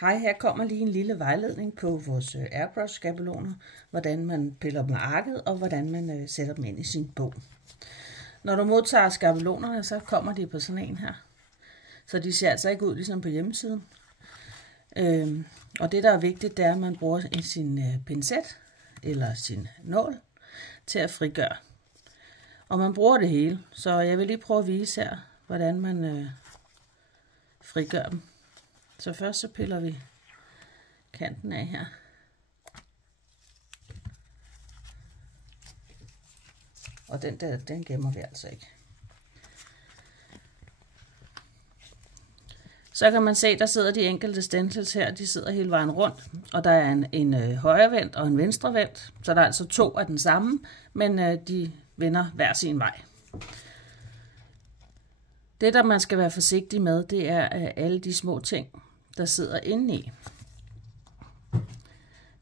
Hej, her kommer lige en lille vejledning på vores airbrush-skabeloner, hvordan man piller dem af arket og hvordan man sætter dem ind i sin bog. Når du modtager skabelonerne, så kommer de på sådan en her. Så de ser altså ikke ud ligesom på hjemmesiden. Og det der er vigtigt, det er, at man bruger sin pincet eller sin nål til at frigøre. Og man bruger det hele, så jeg vil lige prøve at vise her, hvordan man frigør dem. Så først så piller vi kanten af her. Og den der, den gemmer vi altså ikke. Så kan man se, der sidder de enkelte stencils her, de sidder hele vejen rundt. Og der er en højrevendt og en venstrevendt, så der er altså to af den samme, men de vender hver sin vej. Det, der man skal være forsigtig med, det er alle de små ting, der sidder inde i.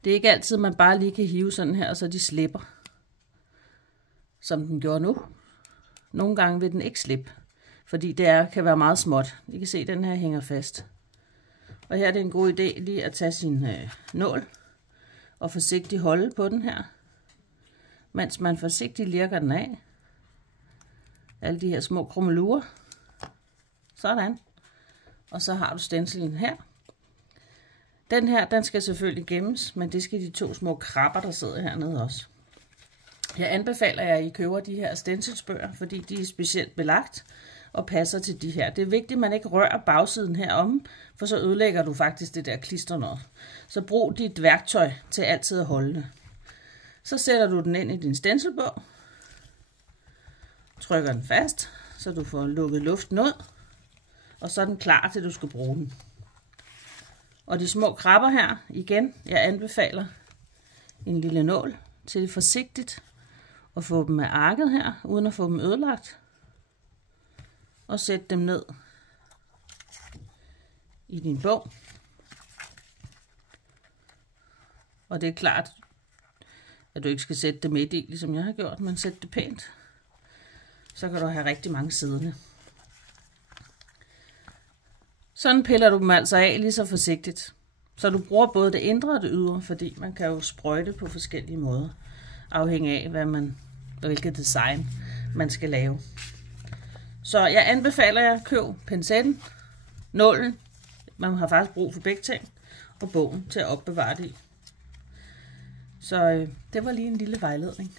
Det er ikke altid, man bare lige kan hive sådan her, og så de slipper, som den gjorde nu. Nogle gange vil den ikke slippe, fordi det kan være meget småt. I kan se, at den her hænger fast. Og her er det en god idé lige at tage sin nål og forsigtigt holde på den her, mens man forsigtigt lirker den af. Alle de her små krummelurer. Sådan. Og så har du stencilen her. Den her, den skal selvfølgelig gemmes, men det skal de to små krabber, der sidder hernede også. Jeg anbefaler jer, at I køber de her stencilsbøger, fordi de er specielt belagt og passer til de her. Det er vigtigt, at man ikke rører bagsiden herom, for så ødelægger du faktisk det der klister noget. Så brug dit værktøj til altid at holde det. Så sætter du den ind i din stencilbog, trykker den fast, så du får lukket luften ud, og så er den klar til, du skal bruge den. Og de små krabber her, igen, jeg anbefaler en lille nål til forsigtigt at få dem af arket her, uden at få dem ødelagt. Og sætte dem ned i din bog. Og det er klart, at du ikke skal sætte det midt i, ligesom jeg har gjort, men sæt det pænt. Så kan du have rigtig mange siddende. Sådan piller du dem altså af lige så forsigtigt. Så du bruger både det indre og det ydre, fordi man kan jo sprøjte på forskellige måder, afhængig af hvilket design man skal lave. Så jeg anbefaler jer at købe pincetten, nålen, man har faktisk brug for begge ting, og bogen til at opbevare det i. Så det var lige en lille vejledning.